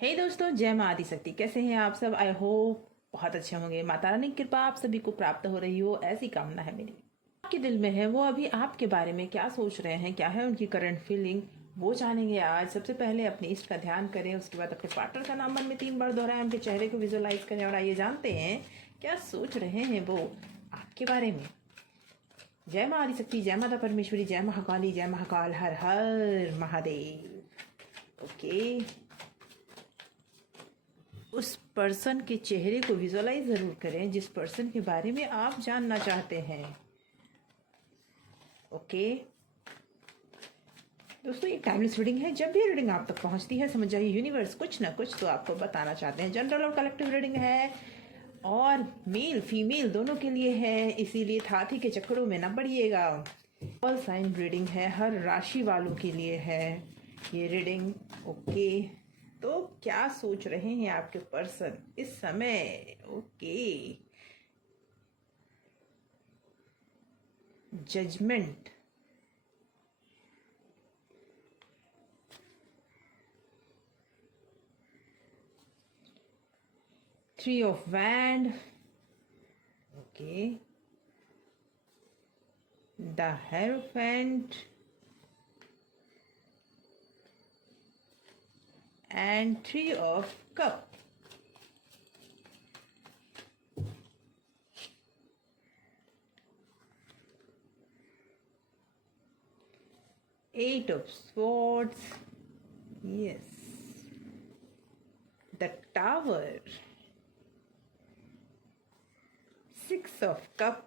हे दोस्तों, जय माँ आदिशक्ति। कैसे हैं आप सब? आई होप बहुत अच्छे होंगे। माता रानी की कृपा आप सभी को प्राप्त हो रही हो, ऐसी कामना है मेरी। आपके दिल में है वो अभी आपके बारे में क्या सोच रहे हैं, क्या है उनकी करंट फीलिंग, वो जानेंगे आज। सबसे पहले अपने इष्ट का ध्यान करें, उसके बाद अपने पार्टनर का नाम मन में 3 बार दोहराएं, उनके चेहरे को विजुअलाइज करें और आइए जानते हैं क्या सोच रहे हैं वो आपके बारे में। जय माँ आदिशक्ति, जय माता परमेश्वरी, जय महाकाली, जय महाकाल, हर हर महादेव। ओके, उस पर्सन के चेहरे को विजुअलाइज ज़रूर करें जिस पर्सन के बारे में आप जानना चाहते हैं। ओके दोस्तों, ये टाइमलेस रीडिंग है। जब भी रीडिंग आप तक पहुंचती है, समझ जाइए यूनिवर्स कुछ ना कुछ तो आपको बताना चाहते हैं। जनरल और कलेक्टिव रीडिंग है और मेल फीमेल दोनों के लिए है, इसीलिए हाथी के चक्करों में ना पड़िएगा। ऑल साइन रीडिंग है, हर राशि वालों के लिए है ये रीडिंग। ओके, तो क्या सोच रहे हैं आपके पर्सन इस समय? Okay, judgment, three of wand, okay, the hierophant and three of cup. Eight of Swords, yes, the Tower, Six of Cup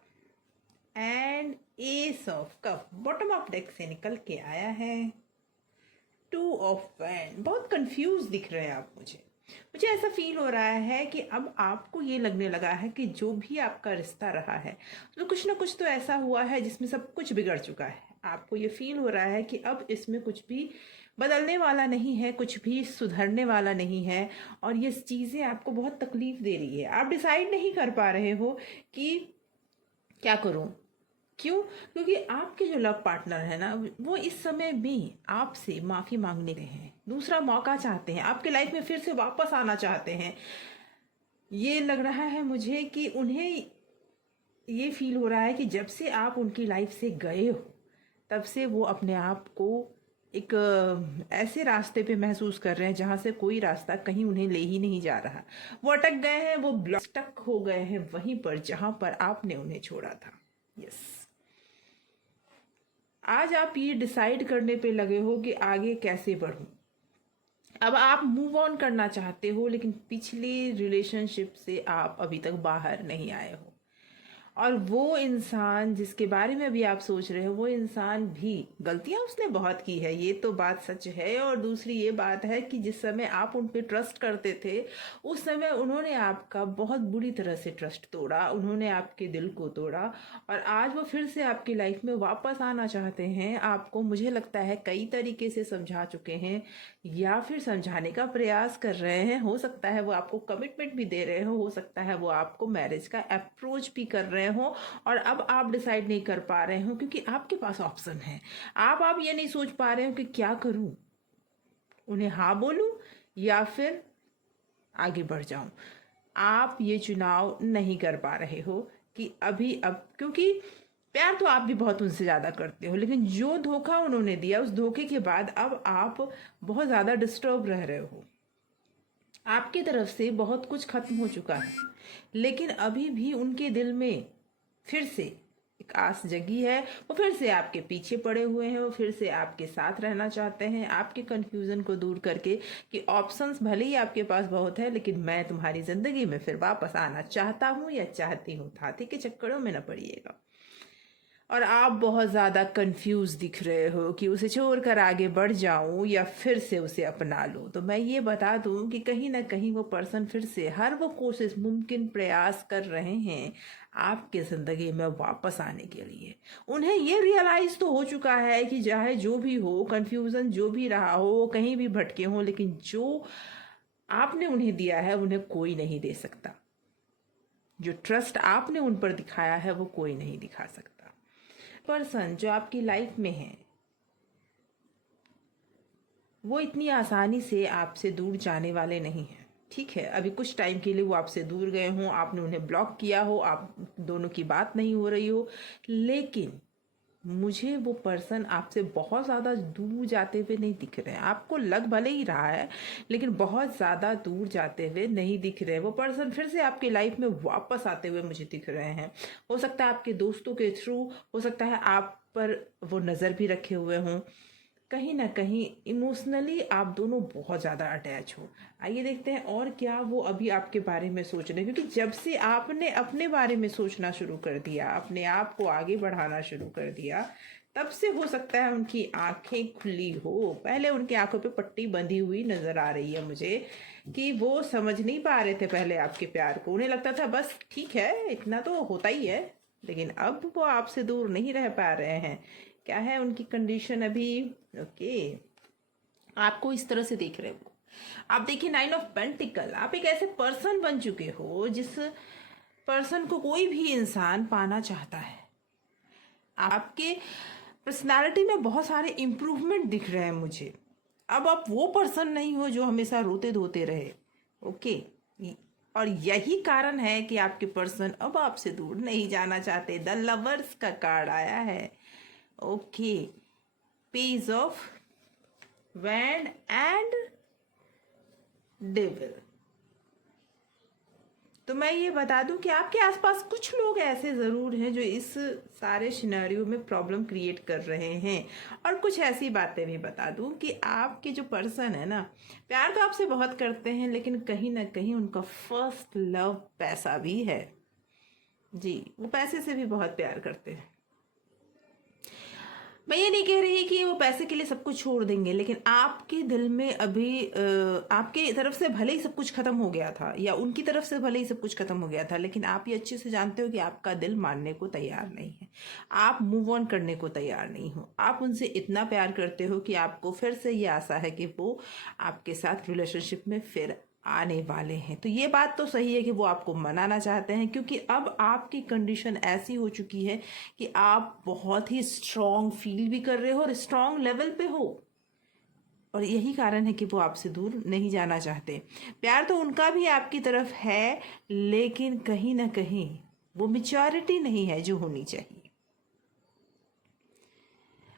and Ace of Cup। Bottom of deck से निकल के आया है टू ऑफ वैंड। बहुत confuse दिख रहे हैं आप मुझे ऐसा फील हो रहा है कि अब आपको ये लगने लगा है कि जो भी आपका रिश्ता रहा है तो कुछ ना कुछ तो ऐसा हुआ है जिसमें सब कुछ बिगड़ चुका है। आपको ये फील हो रहा है कि अब इसमें कुछ भी बदलने वाला नहीं है, कुछ भी सुधरने वाला नहीं है और ये चीज़ें आपको बहुत तकलीफ दे रही है। आप डिसाइड नहीं कर पा रहे हो कि क्या करूं। क्यों? क्योंकि आपके जो लव पार्टनर है ना, वो इस समय भी आपसे माफी मांगने रहे हैं, दूसरा मौका चाहते हैं, आपके लाइफ में फिर से वापस आना चाहते हैं। ये लग रहा है मुझे कि उन्हें ये फील हो रहा है कि जब से आप उनकी लाइफ से गए हो तब से वो अपने आप को एक ऐसे रास्ते पे महसूस कर रहे हैं जहां से कोई रास्ता कहीं उन्हें ले ही नहीं जा रहा। वो अटक गए हैं, वो स्टक हो गए हैं वहीं पर जहां पर आपने उन्हें छोड़ा था। यस, आज आप ये डिसाइड करने पे लगे हो कि आगे कैसे बढ़ूं। अब आप मूव ऑन करना चाहते हो, लेकिन पिछली रिलेशनशिप से आप अभी तक बाहर नहीं आए हो और वो इंसान जिसके बारे में अभी आप सोच रहे हो वो इंसान भी गलतियां उसने बहुत की है, ये तो बात सच है। और दूसरी ये बात है कि जिस समय आप उन पे ट्रस्ट करते थे उस समय उन्होंने आपका बहुत बुरी तरह से ट्रस्ट तोड़ा, उन्होंने आपके दिल को तोड़ा और आज वो फिर से आपकी लाइफ में वापस आना चाहते हैं। आपको मुझे लगता है कई तरीके से समझा चुके हैं या फिर समझाने का प्रयास कर रहे हैं। हो सकता है वो आपको कमिटमेंट भी दे रहे हो सकता है वो आपको मैरिज का अप्रोच भी कर रहे हो और अब आप डिसाइड नहीं कर पा रहे हो क्योंकि आपके पास ऑप्शन है। आप ये नहीं सोच पा रहे हो कि क्या करूं, उन्हें हाँ बोलूं या फिर आगे बढ़ जाऊं। आप ये चुनाव नहीं कर पा रहे हो कि अभी अब, क्योंकि प्यार तो आप भी बहुत उनसे ज़्यादा करते हो, लेकिन जो धोखा उन्होंने दिया उस धोखे के बाद अब आप बहुत ज़्यादा डिस्टर्ब रह रहे हो। आपकी तरफ से बहुत कुछ खत्म हो चुका है, लेकिन अभी भी उनके दिल में फिर से एक आस जगी है। वो फिर से आपके पीछे पड़े हुए हैं, वो फिर से आपके साथ रहना चाहते हैं, आपके कंफ्यूजन को दूर करके कि ऑप्शंस भले ही आपके पास बहुत है लेकिन मैं तुम्हारी जिंदगी में फिर वापस आना चाहता हूँ या चाहती हूँ। हाथी के चक्करों में न पड़िएगा। और आप बहुत ज़्यादा कंफ्यूज दिख रहे हो कि उसे छोड़कर आगे बढ़ जाऊं या फिर से उसे अपना लूं। तो मैं ये बता दूं कि कहीं ना कहीं वो पर्सन फिर से हर वो कोशिश, मुमकिन प्रयास कर रहे हैं आपके ज़िंदगी में वापस आने के लिए। उन्हें ये रियलाइज़ तो हो चुका है कि चाहे जो भी हो, कन्फ्यूज़न जो भी रहा हो, कहीं भी भटके हों, लेकिन जो आपने उन्हें दिया है उन्हें कोई नहीं दे सकता। जो ट्रस्ट आपने उन पर दिखाया है वो कोई नहीं दिखा सकता। पर्सन जो आपकी लाइफ में है वो इतनी आसानी से आपसे दूर जाने वाले नहीं हैं। ठीक है, अभी कुछ टाइम के लिए वो आपसे दूर गए हों, आपने उन्हें ब्लॉक किया हो, आप दोनों की बात नहीं हो रही हो, लेकिन मुझे वो पर्सन आपसे बहुत ज़्यादा दूर जाते हुए नहीं दिख रहे हैं। आपको लग भले ही रहा है, लेकिन बहुत ज़्यादा दूर जाते हुए नहीं दिख रहे हैं। वो पर्सन फिर से आपकी लाइफ में वापस आते हुए मुझे दिख रहे हैं। हो सकता है आपके दोस्तों के थ्रू, हो सकता है आप पर वो नज़र भी रखे हुए हों। कहीं ना कहीं इमोशनली आप दोनों बहुत ज़्यादा अटैच हो। आइए देखते हैं और क्या वो अभी आपके बारे में सोच रहे हैं, क्योंकि जब से आपने अपने बारे में सोचना शुरू कर दिया, अपने आप को आगे बढ़ाना शुरू कर दिया, तब से हो सकता है उनकी आंखें खुली हो। पहले उनकी आंखों पे पट्टी बंधी हुई नजर आ रही है मुझे, कि वो समझ नहीं पा रहे थे पहले आपके प्यार को। उन्हें लगता था बस ठीक है, इतना तो होता ही है, लेकिन अब वो आपसे दूर नहीं रह पा रहे हैं। क्या है उनकी कंडीशन अभी? ओके, आपको इस तरह से देख रहे हो। आप देखिए 9 ऑफ पेंटिकल, आप एक ऐसे पर्सन बन चुके हो जिस पर्सन को कोई भी इंसान पाना चाहता है। आपके पर्सनालिटी में बहुत सारे इम्प्रूवमेंट दिख रहे हैं मुझे। अब आप वो पर्सन नहीं हो जो हमेशा रोते धोते रहे। ओके, और यही कारण है कि आपके पर्सन अब आपसे दूर नहीं जाना चाहते। द लवर्स का कार्ड आया है। Okay, page of wand and devil. तो मैं ये बता दूं कि आपके आसपास कुछ लोग ऐसे ज़रूर हैं जो इस सारे सिनेरियो में प्रॉब्लम क्रिएट कर रहे हैं। और कुछ ऐसी बातें भी बता दूं कि आपके जो पर्सन है ना, प्यार तो आपसे बहुत करते हैं, लेकिन कहीं ना कहीं उनका फर्स्ट लव पैसा भी है। जी, वो पैसे से भी बहुत प्यार करते हैं। मैं ये नहीं कह रही कि वो पैसे के लिए सब कुछ छोड़ देंगे, लेकिन आपके दिल में अभी आपके तरफ से भले ही सब कुछ खत्म हो गया था, या उनकी तरफ से भले ही सब कुछ खत्म हो गया था, लेकिन आप ये अच्छे से जानते हो कि आपका दिल मानने को तैयार नहीं है। आप मूव ऑन करने को तैयार नहीं हो। आप उनसे इतना प्यार करते हो कि आपको फिर से ये आशा है कि वो आपके साथ रिलेशनशिप में फिर आने वाले हैं। तो ये बात तो सही है कि वो आपको मनाना चाहते हैं, क्योंकि अब आपकी कंडीशन ऐसी हो चुकी है कि आप बहुत ही स्ट्रांग फील भी कर रहे हो और स्ट्रांग लेवल पे हो। और यही कारण है कि वो आपसे दूर नहीं जाना चाहते। प्यार तो उनका भी आपकी तरफ है, लेकिन कहीं ना कहीं वो मैच्योरिटी नहीं है जो होनी चाहिए।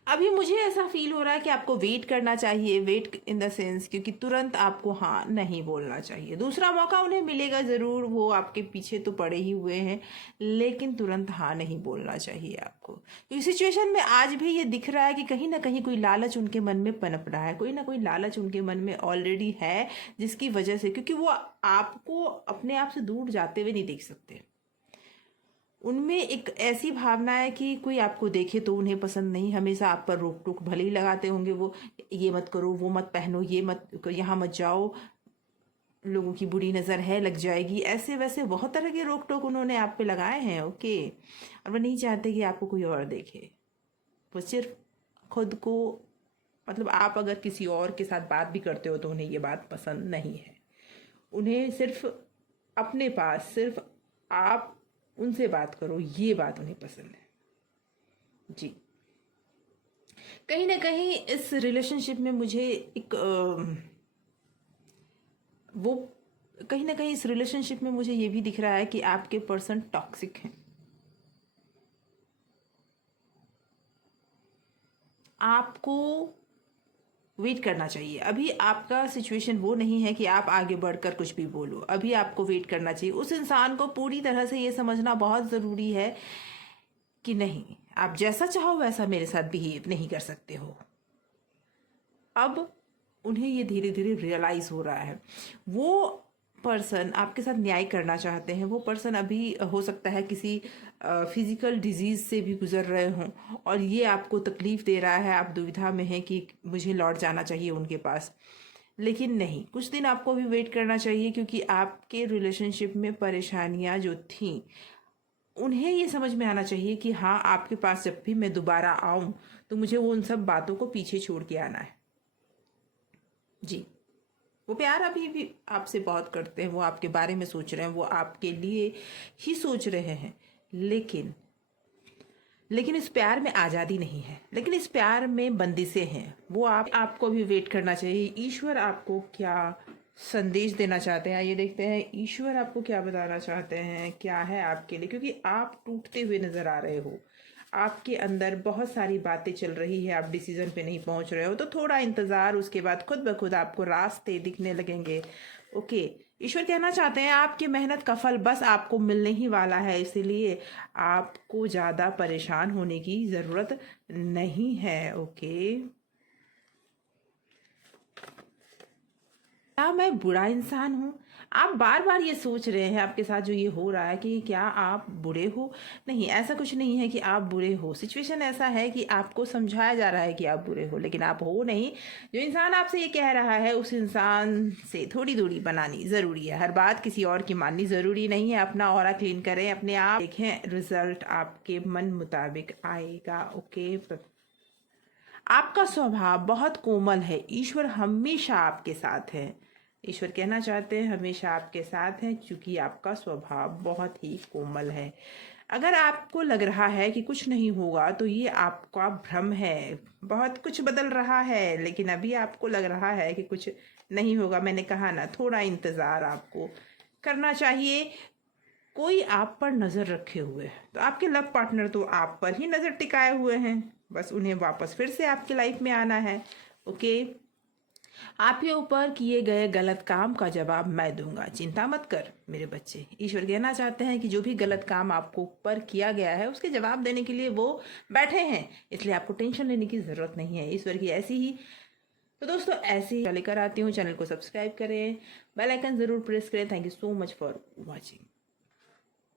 अभी मुझे ऐसा फील हो रहा है कि आपको वेट करना चाहिए। वेट इन द सेंस, क्योंकि तुरंत आपको हाँ नहीं बोलना चाहिए। दूसरा मौका उन्हें मिलेगा ज़रूर, वो आपके पीछे तो पड़े ही हुए हैं, लेकिन तुरंत हाँ नहीं बोलना चाहिए आपको। तो इस सिचुएशन में आज भी ये दिख रहा है कि कहीं ना कहीं कोई लालच उनके मन में पनप रहा है, कोई ना कोई लालच उनके मन में ऑलरेडी है, जिसकी वजह से, क्योंकि वो आपको अपने आप से दूर जाते हुए नहीं देख सकते। उनमें एक ऐसी भावना है कि कोई आपको देखे तो उन्हें पसंद नहीं, हमेशा आप पर रोक टोक भले ही लगाते होंगे वो, ये मत करो, वो मत पहनो, ये मत, यहाँ मत जाओ, लोगों की बुरी नज़र है, लग जाएगी, ऐसे वैसे बहुत तरह के रोक टोक उन्होंने आप पे लगाए हैं। ओके, और वो नहीं चाहते कि आपको कोई और देखे। वो सिर्फ खुद को, मतलब आप अगर किसी और के साथ बात भी करते हो तो उन्हें ये बात पसंद नहीं है। उन्हें सिर्फ अपने पास सिर्फ आप उनसे बात करो, ये बात उन्हें पसंद है। जी, कहीं ना कहीं इस रिलेशनशिप में मुझे एक वो कहीं ना कहीं इस रिलेशनशिप में मुझे ये भी दिख रहा है कि आपके पर्सन टॉक्सिक हैं। आपको वेट करना चाहिए। अभी आपका सिचुएशन वो नहीं है कि आप आगे बढ़कर कुछ भी बोलो। अभी आपको वेट करना चाहिए। उस इंसान को पूरी तरह से ये समझना बहुत ज़रूरी है कि नहीं, आप जैसा चाहो वैसा मेरे साथ बिहेव नहीं कर सकते हो। अब उन्हें ये धीरे धीरे रियलाइज हो रहा है। वो पर्सन आपके साथ न्याय करना चाहते हैं। वो पर्सन अभी हो सकता है किसी फिजिकल डिजीज से भी गुजर रहे हों, और ये आपको तकलीफ दे रहा है। आप दुविधा में हैं कि मुझे लौट जाना चाहिए उनके पास, लेकिन नहीं, कुछ दिन आपको भी वेट करना चाहिए, क्योंकि आपके रिलेशनशिप में परेशानियां जो थीं, उन्हें ये समझ में आना चाहिए कि हाँ, आपके पास जब भी मैं दोबारा आऊं तो मुझे वो उन सब बातों को पीछे छोड़ के आना है। जी, वो प्यार अभी भी आपसे बहुत करते हैं, वो आपके बारे में सोच रहे हैं, वो आपके लिए ही सोच रहे हैं, लेकिन लेकिन इस प्यार में आज़ादी नहीं है, लेकिन इस प्यार में बंदिशें हैं। वो आपको भी वेट करना चाहिए। ईश्वर आपको क्या संदेश देना चाहते हैं, ये देखते हैं ईश्वर आपको क्या बताना चाहते हैं, क्या है आपके लिए, क्योंकि आप टूटते हुए नजर आ रहे हो। आपके अंदर बहुत सारी बातें चल रही है, आप डिसीजन पे नहीं पहुंच रहे हो, तो थोड़ा इंतज़ार, उसके बाद खुद ब खुद आपको रास्ते दिखने लगेंगे। ओके, ईश्वर कहना चाहते हैं आपकी मेहनत का फल बस आपको मिलने ही वाला है, इसीलिए आपको ज़्यादा परेशान होने की ज़रूरत नहीं है। ओके, क्या मैं बुरा इंसान हूँ? आप बार बार ये सोच रहे हैं, आपके साथ जो ये हो रहा है कि क्या आप बुरे हो। नहीं, ऐसा कुछ नहीं है कि आप बुरे हो। सिचुएशन ऐसा है कि आपको समझाया जा रहा है कि आप बुरे हो, लेकिन आप हो नहीं। जो इंसान आपसे ये कह रहा है उस इंसान से थोड़ी दूरी बनानी ज़रूरी है। हर बात किसी और की माननी ज़रूरी नहीं है। अपना ऑरा क्लीन करें, अपने आप देखें, रिजल्ट आपके मन मुताबिक आएगा। ओके, आपका स्वभाव बहुत कोमल है, ईश्वर हमेशा आपके साथ है। ईश्वर कहना चाहते हैं हमेशा आपके साथ हैं, क्योंकि आपका स्वभाव बहुत ही कोमल है। अगर आपको लग रहा है कि कुछ नहीं होगा तो ये आपका भ्रम है। बहुत कुछ बदल रहा है, लेकिन अभी आपको लग रहा है कि कुछ नहीं होगा। मैंने कहा ना, थोड़ा इंतज़ार आपको करना चाहिए। कोई आप पर नज़र रखे हुए है, तो आपके लव पार्टनर तो आप पर ही नज़र टिकाए हुए हैं। बस उन्हें वापस फिर से आपकी लाइफ में आना है। ओके, आपके ऊपर किए गए गलत काम का जवाब मैं दूंगा, चिंता मत कर मेरे बच्चे। ईश्वर कहना चाहते हैं कि जो भी गलत काम आपको ऊपर किया गया है उसके जवाब देने के लिए वो बैठे हैं, इसलिए आपको टेंशन लेने की ज़रूरत नहीं है। ईश्वर की ऐसी ही तो दोस्तों ऐसे ही लेकर आती हूँ। चैनल को सब्सक्राइब करें, बेल आइकन ज़रूर प्रेस करें। Thank you so much for watching.